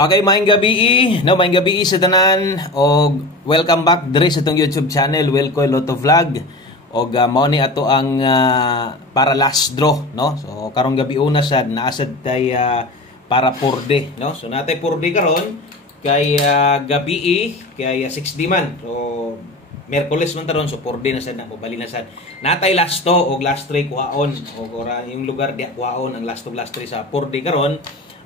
Okay, maayong gabi, no, maayong gabi sa tanan og welcome back diri sa itong YouTube channel Wilcoy Lotto Vlog. Og mao ni ato ang para last draw, no. So karong gabi una sad naasad tay para purde, no. So natay purde karon kay gabi kay 6 man. So Merkules man taron, so purde na sad na mobali na sad. Natay last to og last 3 kuhaon og ora yung lugar diha kuhaon ang last 3 sa purde karon.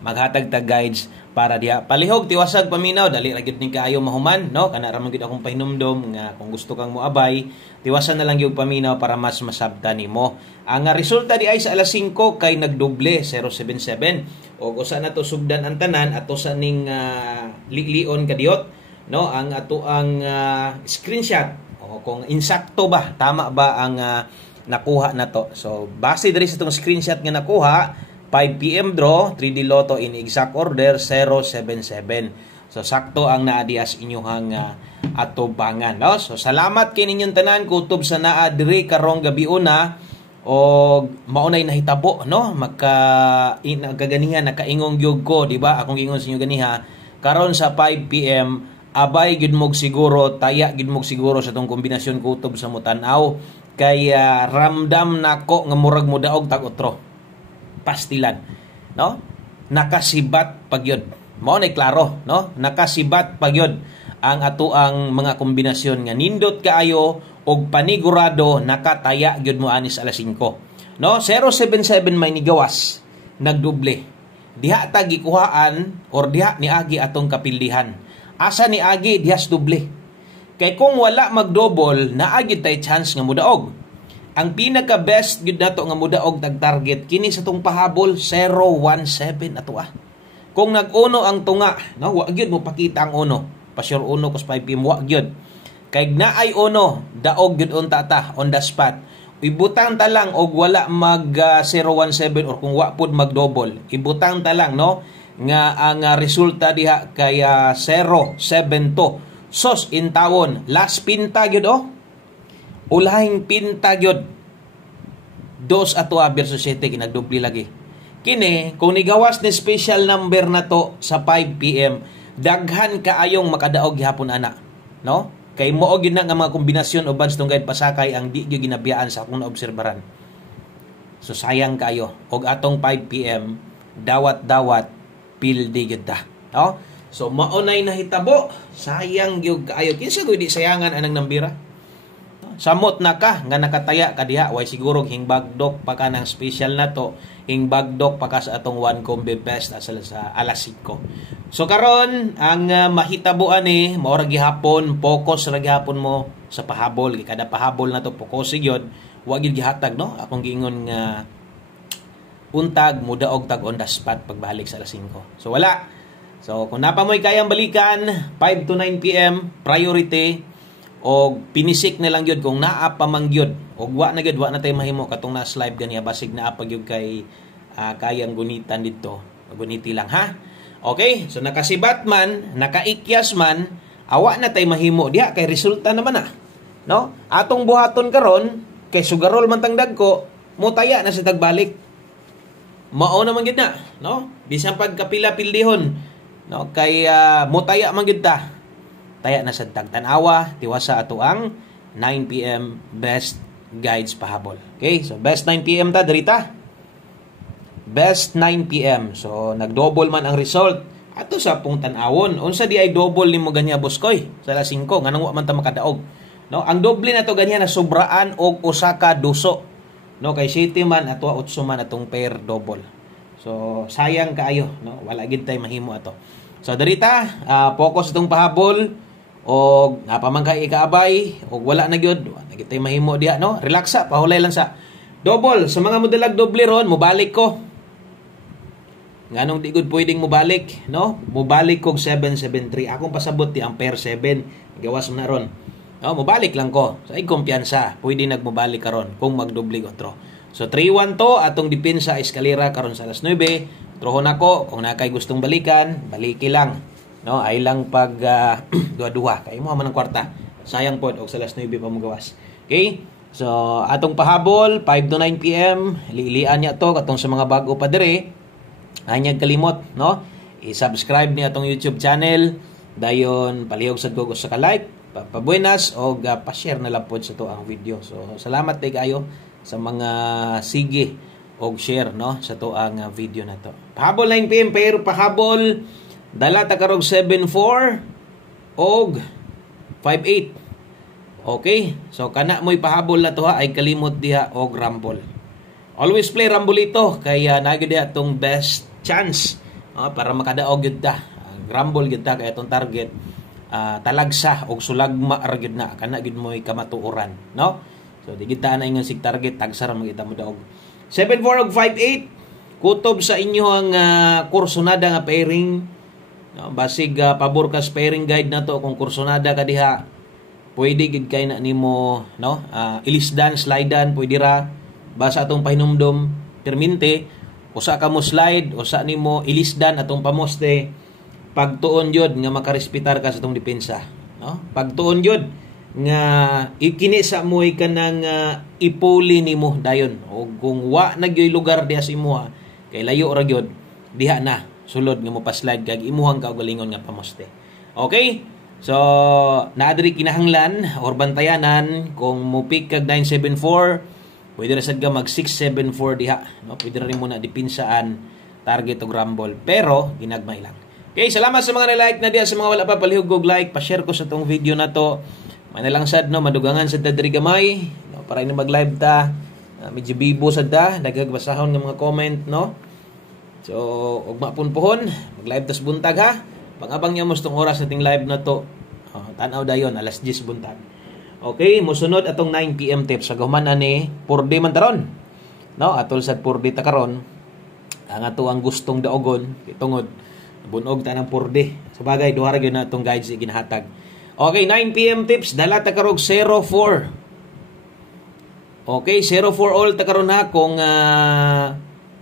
Maghatag tag guides para diha palihog tiwasag paminaw dali ra gyud ni kaayo mahuman, no, kana ra man gyud akong pahinumdom nga kung gusto kang moabay tiwasan na lang gyud paminaw para mas masabtan nimo. Ang resulta di ay sa alas 5 kay nagdoble 077 og usa na to sugdan ang tanan ato sa ning lion kadiot, no, ang ato ang screenshot o kung insakto ba tama ba ang nakuha na to. So base diri sa tong screenshot nga nakuha 5 PM draw, 3D Lotto in exact order, 077. So, sakto ang naadias inyong atubangan. No? So, salamat kay ninyong tanan, kutob sa naadiri karong gabi una, o maunay nahitabo, no? Nagaganihan, nakaingong gyug ko, di ba? Akong ingon sa inyo ganiha, karon sa 5 PM, abay gid mog siguro, taya gid mog siguro sa tong kombinasyon kutob sa mutanaw, kay ramdam nako nga murag mo daog tag-otro. Pastilan, no, nakasibat pagyod mao nay klaro, no, nakasibat pagyod ang ato ang mga kombinasyon nga nindot kaayo og panigurado nakataya gyud mo anis alas 5, no. 077 may nigawas nagdoble diha ta gikuhaan or diha niagi atong kapildihan asa niagi dihas doble kay kung wala magdouble naagi tay chance nga mudaog. Ang pinaka best gyud nato nga mudaog tag target kini sa tong pahabol 017 ato Kung nag-uno ang tunga, no, wa gyud mo pakita ang uno. Pa sure uno kus 5 PM wa gyud. Kay naay uno, daog gyud unta ta on the spot. Ibutang ta lang og wala mag 017 or kung wa pud mag-double. Ibutang ta lang, no, nga ang resulta diha kay 072. Sos in tawon, last pinta gyud ulahing pinta gyud 2 ato versus 7 kinagdubli lagi. Kini kung nigawas ni special number na to sa 5 PM, daghan kaayong makadaog gihapon ana, no? Kay mao gyud na nga mga kombinasyon uban sa tunggay pasakay ang di gyud ginabiyaan sa akong naobserbaran. So sayang kayo og atong 5 PM dawat-dawat pildi gyud ta, no? So maunay nahitabo, sayang gyud kaayo. Kinsa gyud di sayangan anang nambira? Samot na ka nga nakataya ka diha way siguro hingbagdok pa ka ng special na to, hingbagdok pa ka sa atong one combi best sa alas 5. So karon ang mahitabuan ni mao ra gihapon, focus ra gihapon mo sa pahabol. Kada pahabol na to focus gyud, wa gyud gihatag, no. Akong giingon nga untag mudaog tag on the spot pagbalik sa alas 5. So wala. So kung napa mo'y kayang balikan 5 to 9 PM priority o pinisik na lang yun kung naa pa man yun o wa na yun, wa na tayo mahimo katong na live ganiya basig naa pa yun kay kayang gunitan dito, guniti lang ha. Okay, so nakasibat man, nakaikyas man, awa na tayo mahimo diha kay resulta naman no. Atong buhaton karon kay sugarol man tang dagko mutaya na sa tagbalik, mao naman gyud na, no, bisan pag kapila pildihon, no, kay mutaya man gyud ta, taya na sa tagtanawa, tiwasa ato ang 9 PM best guides pahabol. Okay, so best 9 PM ta dirita. Best 9 PM. So nagdouble man ang result. Ato sa pong tan-awon. Unsa di ay double nimo ganya boskoy sa alas 5 nganong wa man ta makadaog. No, ang doble na to ganyan na sobraan og usa ka duso. No, kay 7 man ato 8 man atong pair double. So sayang kaayo, no, wala gid tay mahimo ato. So dirita, focus itong pahabol. O napaman kay ikaabay o wala na gyud nagitay mahimo diha, no, relaxa pahulay lang sa double. Sa mga modelag doble ron mobalik ko nganong di gud pwedeng mobalik, no, mobalik kog 773 akong pasabot ti ampere 7 gawas na ron, no, mobalik lang ko sa kumpiyansa pwede nagmobalik karon kung magdoble otro. So 3-1 to atong depensa eskalera karon sa alas 9. Trohon ako kung nakay gustong balikan baliki lang, no, ay lang pag duha-duha kay mo man ang kwarta sayang pod og sa alas 9 pa magawas. Okay, so atong pahabol 5 to 9 PM lilian niya to katong sa mga bago pa dire anyag kalimot, no, i-subscribe ni atong YouTube channel, dayon palihog sad ko sa ka-like, pabuenas o pa-share na lang po sa to ang video. So salamat kayo sa mga sige og share no sa to ang video na to. Pahabol 9 PM pero pahabol dala ta karog 7-4 og 5-8. Okay? So kana mo'y pahabol na to ha, ay kalimot diha og rumble. Always play rumble ito kaya nagid diha tong best chance para makadaog gyud ta. Rumble gyud ta kay atong target talagsa og sulagma ra gyud na kana gyud mo'y kamatuoran, no? So di kita na ingon sig target tagsa ra magita mo daog. 7-4 og 5-8 kutob sa inyo ang kursonada nga pairing. No, basig pabor ka pairing guide na to kung kursonada ka diha. Pwede gid kay na nimo no, ilisdan, slidean, pwede ra basa atong pahinumdom perminte usa ka mo slide, usa nimo ilisdan atong pamoste. Pagtuon yod nga makarespetar ka sa atong depensa, no? Pagtuon yod nga ikini sa mo'y kanang ipuli nimo dayon o kung wa nagyoy lugar diha sa imuha kay layo ra gyud diha na sulod nga mo pa-slide kag imuhang kaugalingon nga pamoste. Okay? So naadri kinahanglan or bantayanan kung mo pick kag 974 pwede ra sad ka mag 674 diha, no? Pwede ra rin mo na depinsaan target og rumble pero ginagmay lang. Okay, salamat sa mga na-like na diha, sa mga wala pa palihog og like, pa-share ko sa tong video na to. Manalang sad no, madugangan sad diri gamay, no, para ini mag-live ta. Medyo bibo sad ta, nagagbasahon ng mga comment, no. So, ug mapunpuhon, mag-live tas buntag ha. Pang-abang niya mo tong oras sa ting live na to. Tan-aw dayon alas 10 buntag. Okay, mosunod atong 9 PM tips sa gahuman ani por day man taron. No, atol sad por day ta karon. Ang ato ang gustong daogon tungod bunog ta ng por day. Sabagay duha ra gyud na atong guides ginahatag. Okay, 9 PM tips dala ta karog 04. Okay, 04 all ta karon ha kung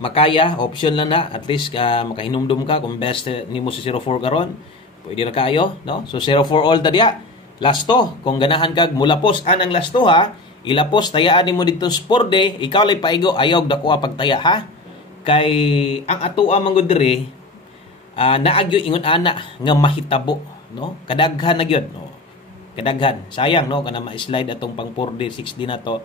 makaya, option lang na at least makahinumdum ka kung best nimo sa 04 karon. Pwede ra kayo, no? So 04 all ta diha. Lasto, kung ganahan kag mulapos anang lasto ha, ilapos tayaan nimo dito sa por day, ikaw lay paigo ayog dako pagtaya ha. Kay ang atoa manggod diri naagyo ingon ana nga mahitabo, no? Kadaghan na gyud, no? Kadaghan. Sayang no kana ma-slide atong pang 4D 6D na to.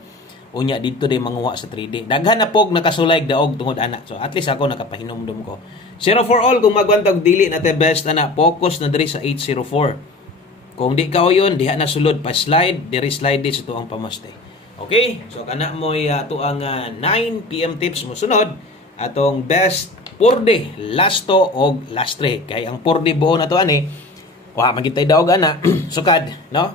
Unya dito day manguha sa 3D. Daghan na pog nakasulayg daog tungod ana. So at least ako nakapahinumdum ko. 04 all kung magwantag dili na te best ana, focus na diri sa 804. Kung di ka yun, diha na sulod pa slide, diri slide di sa tuang pamaste. Okay? So kana mo'y tuang 9 PM tips mo sunod atong best 4D, lasto og lastre. Kay ang 4D buo na to ani, wa magitay daog ana, sukad, no?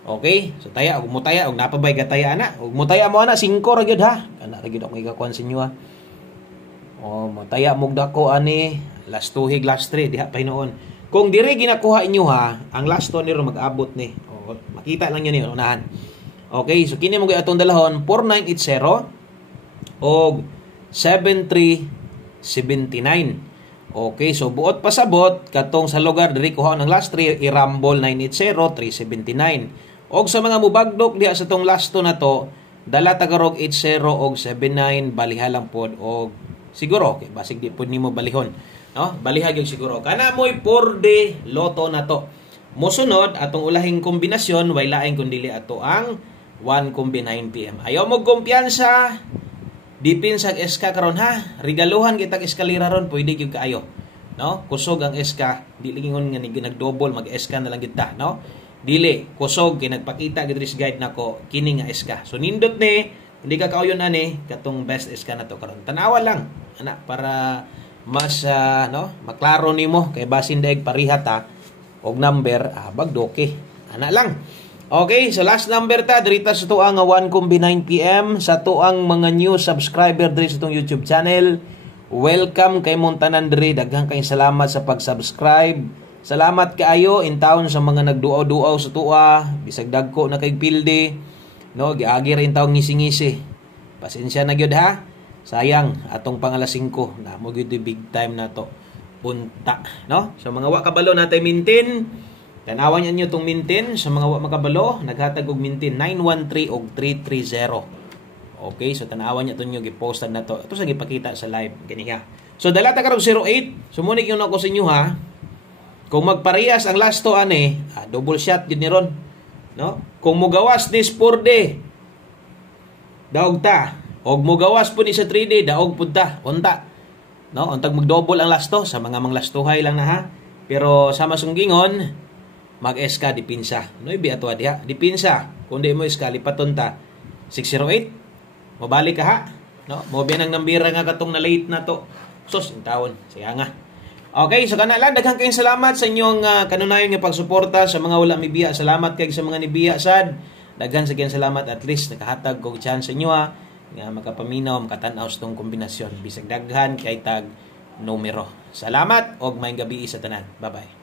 Okay? So taya og mutaya og napabay ka taya ana. Og mutaya mo ana 5 ra gyud ha. Ana ra gyud ako ikakuan sa inyo ha. O mutaya mo dako ani, lastuhig lastre diha pa hinuon. Kung dire ginakuha inyo ha, ang lasto niro mag-abot ni. O makita lang yun unahan. Okay, so kini mo gyud atong dalahon 4980 og 7379. Okay, so buot pasabot katong sa lugar diri kuha ng last 3 i-rumble 980 379. Og sa mga mubagdok diha sa tong lasto na to, dala tagarog 80 og 79 baliha lang pod og siguro okay, basig di pod nimo balihon, no? Baliha gyud siguro. Kana mo'y 4D loto na to. Mosunod atong ulahing kombinasyon way laing kundi ato ang 1 kombi 9 PM. Ayaw mo kumpiyansa. Dipin sa SK karon ha, regaluhan kita eskalera ron, pwede gyud kaayo, no? Kusog ang SK, dili ingon nga nag-double mag-SK na lang kita, no? Dili kusog kay nagpakita gid ris guide nako kini nga SK. So nindot ni, hindi ka kaayon ani katong best SK na to karon. Tanawa lang ana para mas no, maklaro nimo kay basin daig pariha ta og number bagdoke. Ana lang. Okay, so last number ta dirita sa tuang 1 kombi 9 PM sa tuang mga new subscriber diri sa tong YouTube channel. Welcome kay mong tanan diri, daghang kay salamat sa pag-subscribe. Salamat kaayo in town sa mga nagduaw-duaw sa tua, bisag dagko na kay pilde, no, giagi rin taong ngisi-ngisi. Pasensya na gyud ha. Sayang atong pangalas 5 na mo gyud big time na to. Punta, no? So mga wa kabalo natay mintin. Tanawan niyo itong mintin sa mga makabalo, naghatag og mintin 913 og 330. Okay, so tanawan niyo ito nyo gipostan na to. Ito sa gipakita sa live kaniya. So dala ta karong 08. Sumunik yun ako sa inyo ha. Kung magparehas ang last to ani, double shot gid ni ron. No? Kung mugawas ni Sporde, daog ta. Og mugawas po ni sa 3D, daog punta, unta. No, untag mag-double ang last to sa mga manglastuhay lang na ha. Pero sa masunggingon, mag-eska dipinsa. No ibi ato diha, dipinsa. Kung di mo eska lipaton ta 608. Mabalik ka ha. No, mo binang nambira nga katong na late na to. Sus, in taon. Siya nga. Okay, so kana lang daghang kayong salamat sa inyong kanunayon nga pagsuporta sa mga wala mibiya. Salamat kay sa mga nibiya sad. Daghan sa kayong salamat, at least nakahatag kog chance sa inyo ha nga makapaminaw makatan-aw sa tong kombinasyon bisag daghan kay tag numero. Salamat og maayong gabi sa tanan. Bye-bye.